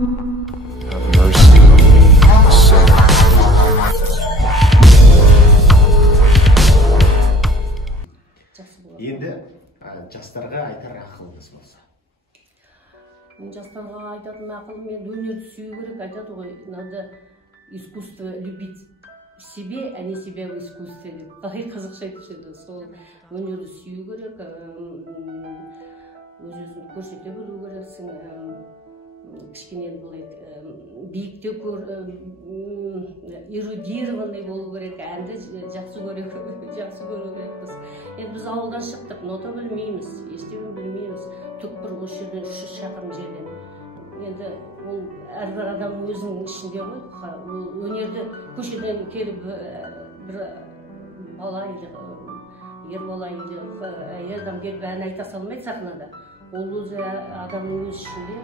Have mercy on me, a sinner. Енді жастарға айтар ақылыңыз болса. Жастарға айтатын ақылым, енді өнерді сүю керек, айтады ғой, надо искусство любить в себе, а не себя в искусстве деп. Қалай қазақша айтушы, сол өнерді сүю керек, өз-өзіңді көрсете білу керексің, кішкене былай биікте эрудированный болу керек, әнді жақсы көру керекпіз. Енді біз ауылдан шықтық, нота білмейміз, ештеңе білмейміз, түкпір осы жерден 300 шақырым жерден. Енді ол әрбір адам өзінің ішінде ғой, ол өнерді көшеден келіп бір бала ер бала әйел адам келіп ән айта салмайды сахнада. Ол өзі адамның өз ішінде